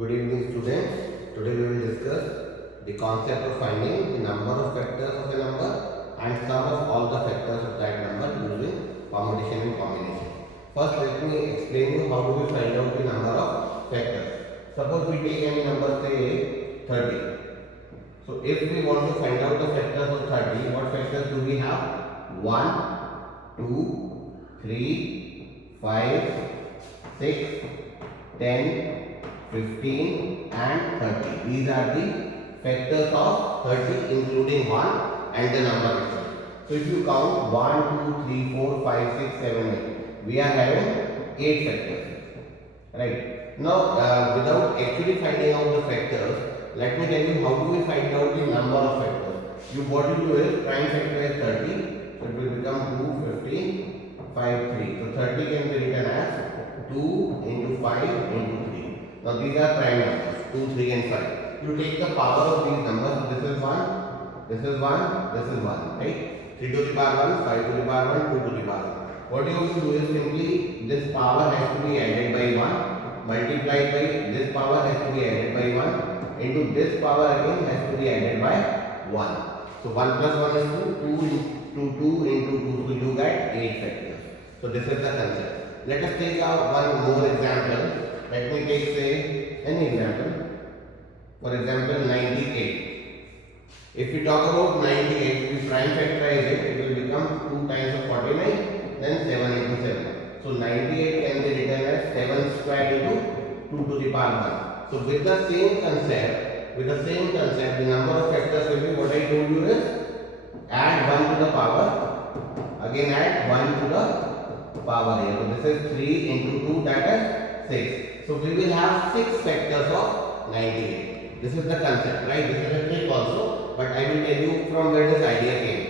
Good evening students. Today we will discuss the concept of finding the number of factors of a number and sum of all the factors of that number using permutation and combination. First let me explain you how do we find out the number of factors. Suppose we take any number say 30. So if we want to find out the factors of 30, what factors do we have? 1, 2, 3, 5, 6, 10, 15 and 30. These are the factors of 30 including 1 and the number itself. So if you count 1, 2, 3, 4, 5, 6, 7, 8, we are having 8 factors. Right. Now without actually finding out the factors, let me tell you how do we find out the number of factors. What you do is prime factor is 30, so it will become 2, 15, 5, 3. So 30 can be written as 2 into 5 into 3. Now these are prime numbers 2, 3 and 5. You take the power of these numbers. This is 1, this is 1, this is 1, right? 3 to the power 1, 5 to the power 1, 2 to the power 1. What you have to do is simply this power has to be added by 1, multiplied by this power has to be added by 1, into this power again has to be added by 1. So 1 plus 1 is 2, 2 into 2 into 2, so you get 8 factors. So this is the concept. Let us take out one more example. Let me take say any example. For example 98. If we talk about 98, we prime factorize it, it will become 2 times of 49, then 7 into 7. So 98 can be written as 7 squared into 2 to the power 1. So with the same concept, the number of factors will be what I told you is add 1 to the power, again add 1 to the power here. So this is 3 into 2, that is 6. So we will have 6 factors of 98. This is the concept, right? This is a trick also, but I will tell you from where this idea came.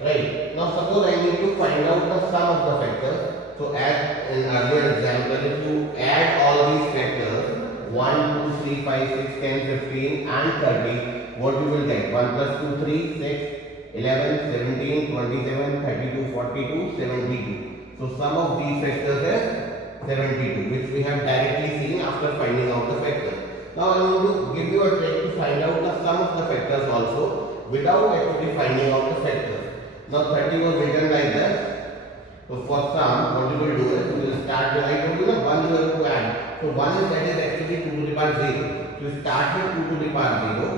Right? Now suppose I need to find out the sum of the factors. So as in earlier example, if you add all these factors 1, 2, 3, 5, 6, 10, 15 and 30, what you will get? 1 plus 2, 3, 6, 11, 17, 27, 32, 42, 72. So sum of these factors is 72, which we have directly seen after finding out the factors. Now I am going to give you a trick to find out the sum of the factors also without actually finding out the factors. Now 30 was written like this. So for sum, what you will do is you will start with, I told you that 1 you have to add. So 1 is that is actually 2 to the power 0. So you start with 2 to the power 0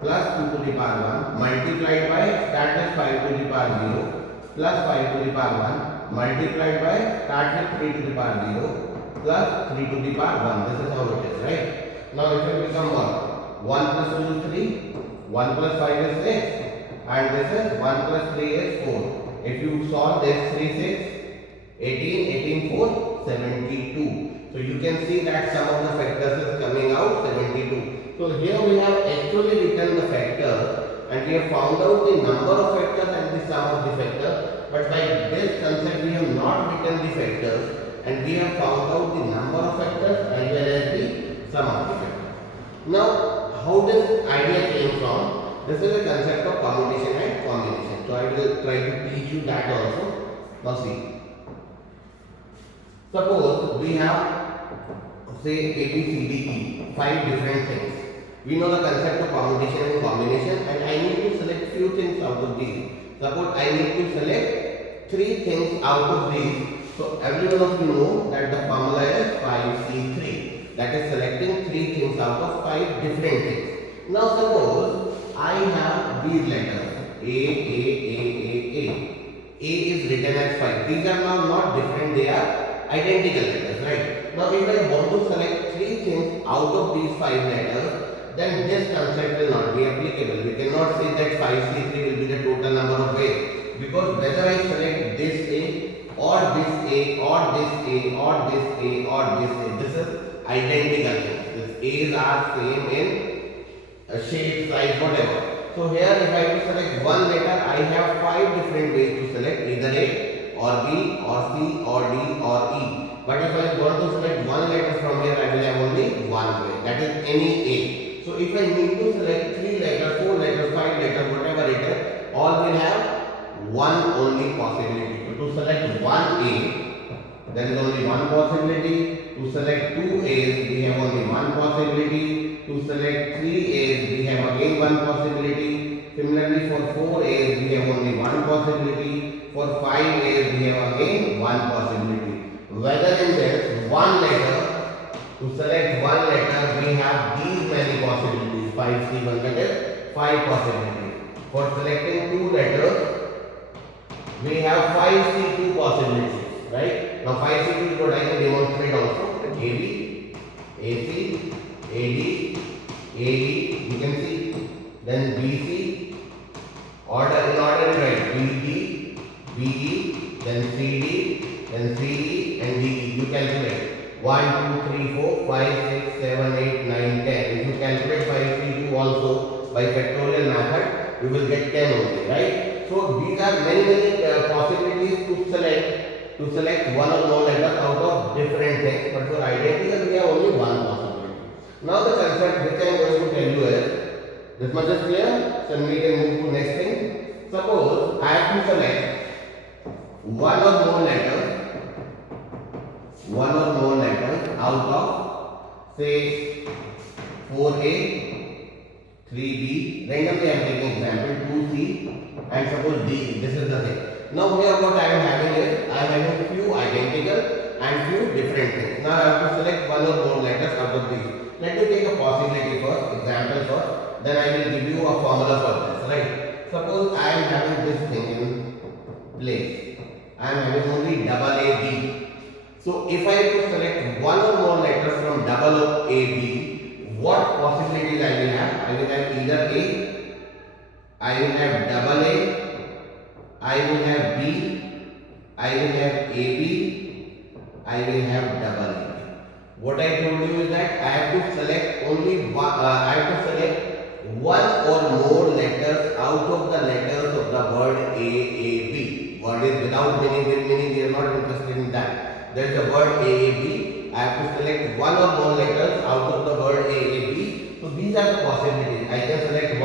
plus 2 to the power 1 multiplied by start with 5 to the power 0 plus 5 to the power 1 multiplied by start with 3 to the power 0 plus 3 to the power 1. This is how it is, right? Now it will become what? 1 plus 2 is 3, 1 plus 5 is 6 and this is 1 plus 3 is 4. If you solve this 3, 6, 18, 18, 4, 72. So you can see that sum of the factors is coming out 72. So here we have actually written the factors and we have found out the number of factors and the sum of the factors. But by this concept we have not written the factors and we have found out the number of factors as well as the sum of the factors. Now how this idea came from? This is a concept of permutation and combination. So I will try to teach you that also. Now see. Suppose we have say A, B, C, D, E, 5 different things. We know the concept of permutation and combination and I need to select few things out of these. Suppose I need to select 3 things out of these. So every one of you know that the formula is 5C3. That is selecting 3 things out of 5 different things. Now suppose I have these letters A. A is written as 5. These are now not different, they are identical letters, right? Now if I want to select 3 things out of these 5 letters, then this concept will not be applicable. We cannot say that 5C3 will be the total number of ways, because whether I select this A or this A or this A or this A or this A, this is identical things. These A's are same in shape, size, whatever. So here if I have to select one letter, I have 5 different ways to select either A or B or C or D or E. But if I want to select one letter from here, I will have only one way, that is any A. So if I need to select 3 letters, 4 letters, 5 letters, whatever it is, all will have one only possibility. So to select one A, there is only one possibility. To select 2 A's, we have only one possibility. select 3 A's, we have again one possibility. Similarly, for 4 A's, we have only one possibility. For 5 A's, we have again one possibility. Whether in this one letter, to select one letter, we have these many possibilities. 5C1, that is 5 possibilities. For selecting 2 letters, we have 5C2 possibilities, right? Now 5C2 is what I can demonstrate also. AB, AC, AD, AE, you can see. Then BC, order in order, right? BD, BE, then CD, then CE, and DE. You calculate 1, 2, 3, 4, 5, 6, 7, 8, 9, 10. If you calculate 5C2 also by factorial method, you will get 10 only, right? So these are many possibilities to select one or more letters out of different things, but for identical we have only one possibility. Now the concept which I am going to tell you is, this much is clear, so we can move to next thing. Suppose I have to select one or more letters out of say 4A, 3B, randomly I am taking example 2C, and suppose D. This is the thing. Now here what I am having is, I am having few identical and few different things. Now I have to select one or more letters out of these. Let me take a possibility first, example first, then I will give you a formula for this, right? Suppose I am having this thing in place. I am having only double AB. So if I have to select one or more letters from double AB, what possibilities I will have? I will have either A, I will have double A, I will have B, I will have AB, I will have double A. What I told you is that I have to select only one, I have to select one or more letters out of the letters of the word AAB. Word is without meaning, with meaning, we are not interested in that. There is a word AAB. I have to select one or more letters out of the word AAB. So these are the possibilities. I can select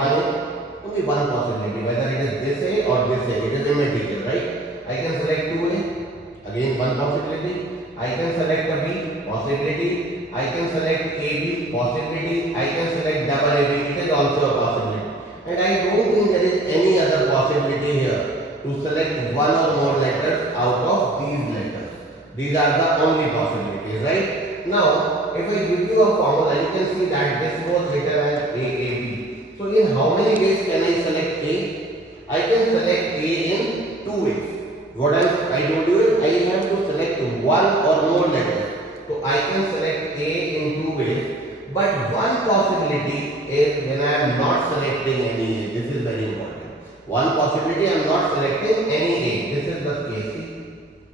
only one possibility, whether it is this A or this A. It is immaterial, right? I can select 2A, again one possibility. I can select a B, possibility. I can select AB, possibility. I can select double AB, it is also a possibility. And I don't think there is any other possibility here to select one or more letters out of these letters. These are the only possibilities, right? Now, if I give you a formula, you can see that this was written as AAB. So in how many ways can I select A? I can select A in 2 ways. What I told you is I have to select one or more letters. So I can select A in 2 ways. But one possibility is when I am not selecting any A. This is very important. One possibility I am not selecting any A. This is the case.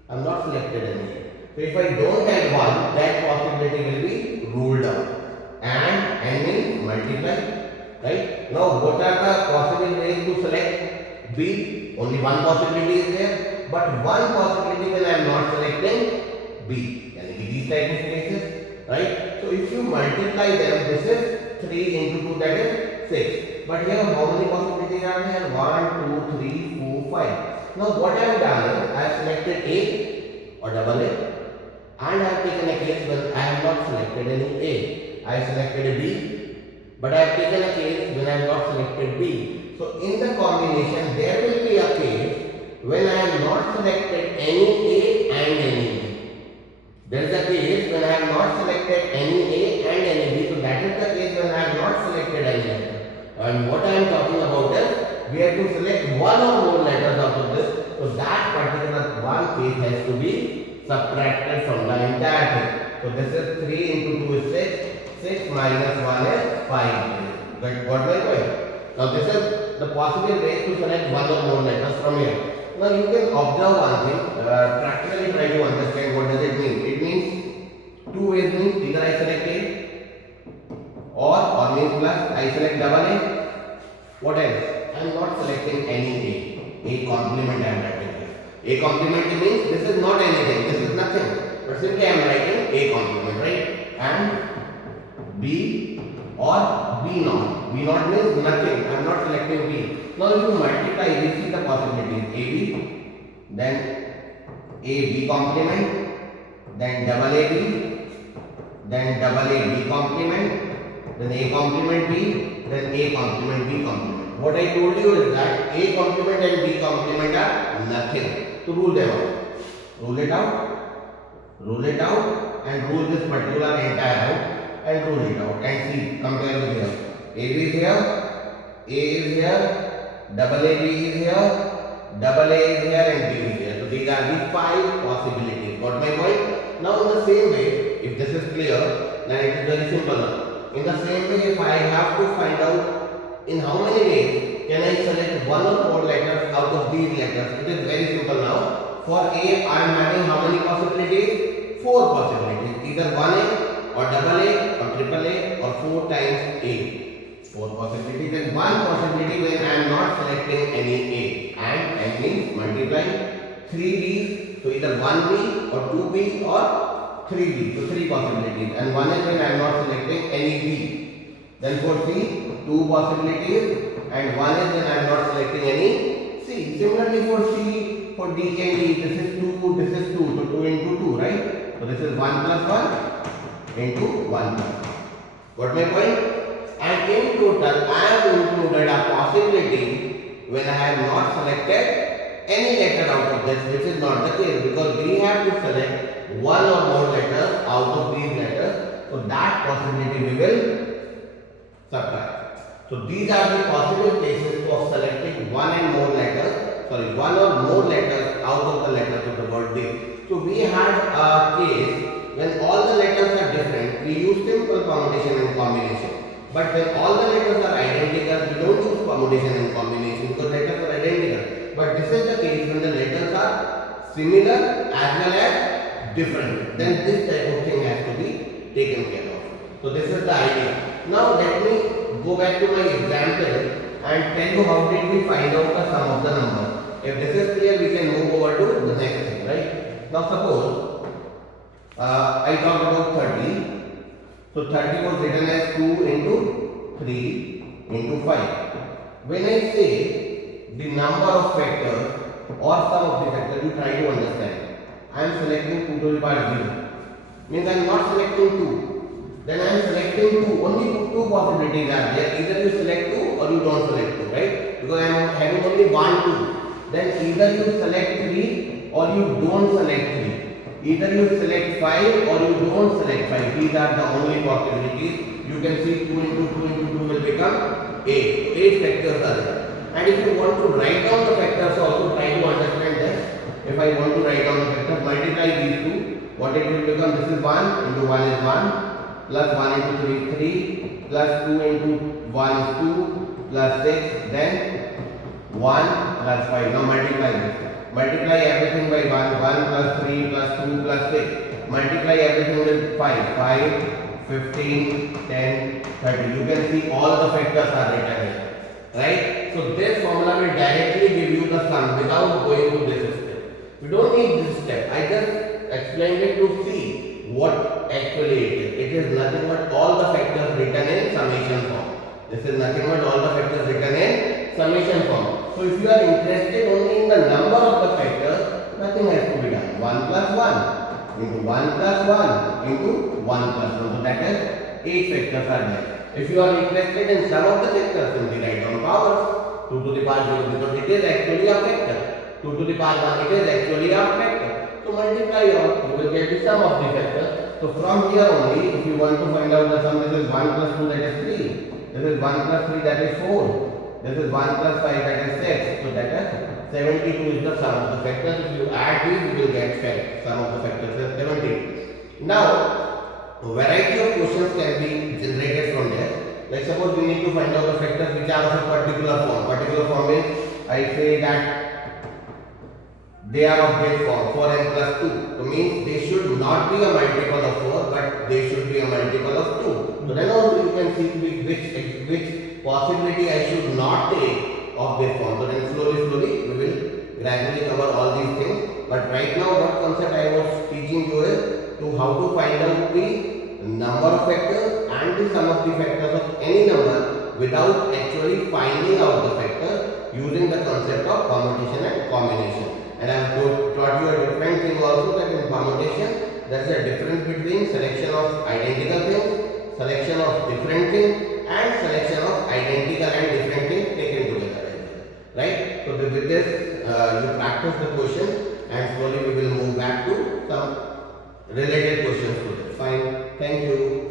I am not selected any A. So if I don't add one, that possibility will be ruled out. And means multiply. Right? Now what are the possible ways to select B? Only one possibility is there. But one possibility when I am not selecting B. And these type of cases. Right? So if you multiply them, this is 3 into 2, that is 6. But here how many possibilities are there? 1, 2, 3, 4, 5. Now what I have done is I have selected A or double A. And I have taken a case when I have not selected any A. I have selected a B, but I have taken a case when I have not selected B. So in the combination, there will be a case when I have not selected any A and any B. There is a case when I have not selected any A and any B. So that is the case when I have not selected any letter. And what I am talking about is we have to select one or more letters out of this. So that particular one case has to be subtracted from the entire thing. So this is 3 into 2 is 6. 6 minus 1 is 5. Got my point? Now this is the possible ways to select one or more letters from here. Now you can observe one thing. Practically try to understand what does it mean. It means 2 ways means either I select A or means plus I select double A. What else? I am not selecting any A. A complement I am writing. A complement means this is not anything, this is nothing. But simply I am writing A complement, right? And B or B naught. B naught means nothing. I am not selecting B. Now if you multiply, this is the possibilities. AB, then AB complement, then double AB, then double AB complement, then A complement B, then A complement B complement. What I told you is that A complement and B complement are nothing. So rule them out. Rule it out, and rule this particular entire out, and rule it out, and see, compare with here. AB is here, A is here, double AB is here, double A is here, and B is here. So these are the 5 possibilities. Got my point? Now in the same way, if this is clear, then it is very simple now. In the same way, if I have to find out in how many ways can I select one or more letters out of these letters, it is very simple now. For A, I am having how many possibilities? 4 possibilities. Either 1A or double A or triple A or 4 times A. 4 possibilities, and 1 possibility when I am not selecting any A. And N means multiplying 3 B's. So either 1B or 2B or 3B. So 3 possibilities. And 1 is when I am not selecting any B. Then for C, 2 possibilities. And 1 is when I am not selecting any C. Similarly for C, for D and E, this is 2, this is 2. So 2 into 2, right? So this is 1 plus 1 into 1 plus 1. Got my point? And in total, I have included a possibility when I have not selected any letter out of this, which is not the case, because we have to select one or more letters out of these letters. So that possibility we will subtract. So these are the possible cases of selecting one or more letters out of the letters of the word day. So we had a case when all the letters are different, we use simple permutation and combination. But when all the letters are identical, we don't use permutation and combination because letters are identical. But this is the case when the letters are similar as well as different. Then this type of thing has to be taken care of. So this is the idea. Now let me go back to my example and tell you how did we find out the sum of the number. If this is clear, we can move over to the next thing, right? Now suppose I talked about 30. So 30 was written as 2 into 3 into 5. When I say the number of factors or sum of the factors, you try to understand. I am selecting 2 to the power 0. Means I am not selecting 2. Then I am selecting 2. Only 2 possibilities are there. Either you select 2 or you don't select 2, right? Because I am having only 1, 2. Then either you select 3 or you don't select 3. Either you select 5 or you don't select 5. These are the only possibilities. You can see 2 into 2 into 2 will become 8. 8 factors are there. And if you want to write down the factors also, try to understand this. If I want to write down the factors, multiply these two. What it will become? This is 1 into 1 is 1. Plus 1 into 3 3. Plus 2 into 1 is 2. Plus 6. Then 1 plus 5. Now multiply this. Multiply everything by 1. 1 plus 3 plus 2 plus 6. Multiply everything with 5. 5, 15, 10, 30. You can see all the factors are written here. Right? So this formula will directly give you the sum without going to this step. We don't need this step. I just explained it to see what actually it is. It is nothing but all the factors written in summation form. This is nothing but all the factors written in summation form. So if you are interested only in the number of the factors, nothing has to be done. 1 plus 1 into 1 plus 1 into 1 plus 1. So that is 8 factors are there. If you are interested in some of the factors, simply write down powers. 2 to the power 0 because it is actually a factor. 2 to the power 1 it is actually a factor. So multiply all, you will get the sum of the factors. So from here only, if you want to find out the sum, this is 1 plus 2 that is 3. This is 1 plus 3 that is 4. This is 1 plus 5 that is 6. So that is 72 is the sum of the factors. If you add these, you will get sum of the factors is 72. Now, a variety of questions can be generated from there. Like suppose we need to find out the factors which are of a particular form. Particular form is, I say that they are of this form, 4n plus 2. So means they should not be a multiple of 4, but they should be a multiple of 2. So then also you can see which possibility I should not take of this form. So then slowly we will gradually cover all these things. But right now what concept I was teaching you is to how to find out the number of factors and the sum of the factors of any number without actually finding out the factor using the concept of permutation and combination. And I have taught you a different thing also, that in permutation there is a difference between selection of identical things, selection of different things, this, you practice the question, and slowly we will move back to some related questions to this. Fine. Thank you.